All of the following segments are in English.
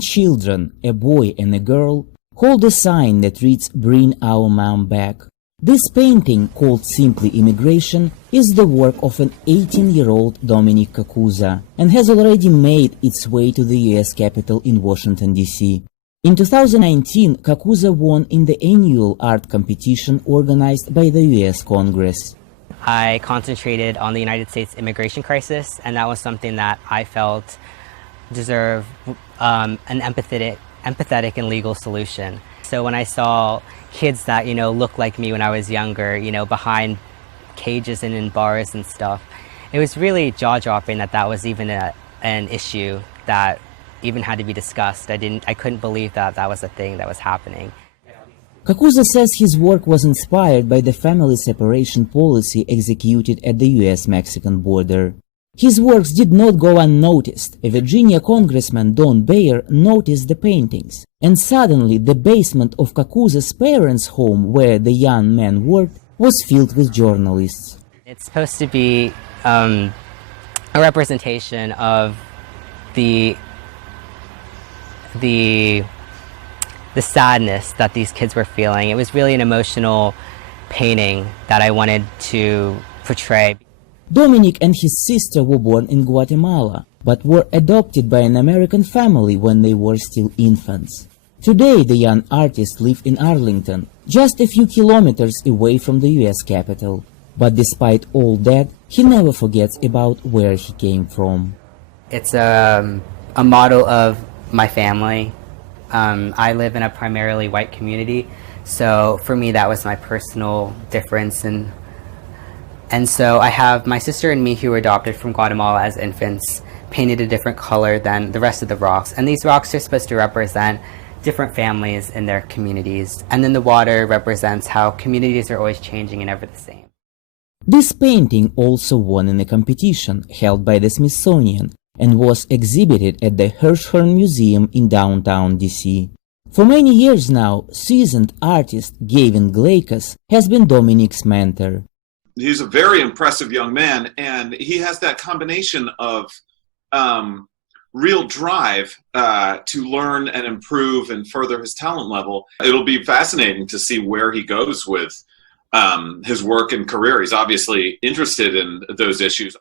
Children, a boy and a girl, hold a sign that reads "Bring Our Mom Back." This painting, called simply Immigration, is the work of an 18-year-old Dominick Cocozza and has already made its way to the US Capitol in Washington, D.C. In 2019, Cocozza won in the annual art competition organized by the US Congress. I concentrated on the United States immigration crisis, and that was something that I felt deserved an empathetic and legal solution. So when I saw kids that, looked like me when I was younger, behind cages and in bars and stuff, it was really jaw-dropping that was even an issue that even had to be discussed. I couldn't believe that was a thing that was happening. Cocozza says his work was inspired by the family separation policy executed at the US-Mexican border. His works did not go unnoticed. A Virginia congressman, Don Bayer, noticed the paintings, and suddenly the basement of Cocozza's parents' home, where the young man worked, was filled with journalists. It's supposed to be a representation of the sadness that these kids were feeling. It was really an emotional painting that I wanted to portray. Dominick and his sister were born in Guatemala, but were adopted by an American family when they were still infants. Today, the young artist lives in Arlington, just a few kilometers away from the US Capitol. But despite all that, he never forgets about where he came from. It's a model of my family. I live in a primarily white community, so for me that was my personal difference. And so I have my sister and me, who were adopted from Guatemala as infants, painted a different color than the rest of the rocks. And these rocks are supposed to represent different families in their communities. And then the water represents how communities are always changing and never the same. This painting also won in a competition held by the Smithsonian and was exhibited at the Hirshhorn Museum in downtown DC. For many years now, seasoned artist Gavin Glaikas has been Dominick's mentor. He's a very impressive young man, and he has that combination of real drive to learn and improve and further his talent level. It'll be fascinating to see where he goes with his work and career. He's obviously interested in those issues.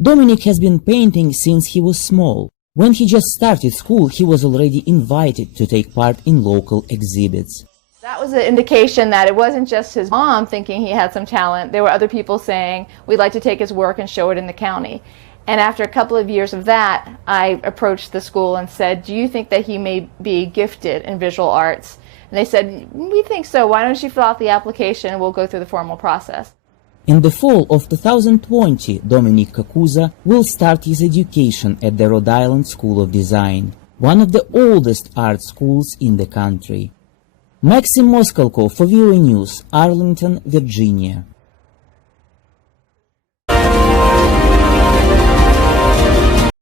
Dominick has been painting since he was small. When he just started school, he was already invited to take part in local exhibits. That was an indication that it wasn't just his mom thinking he had some talent. There were other people saying, we'd like to take his work and show it in the county. And after a couple of years of that, I approached the school and said, do you think that he may be gifted in visual arts? And they said, we think so. Why don't you fill out the application and we'll go through the formal process. In the fall of 2020, Dominick Cocozza will start his education at the Rhode Island School of Design, one of the oldest art schools in the country. Maxim Moskalkov for VOA News, Arlington, Virginia.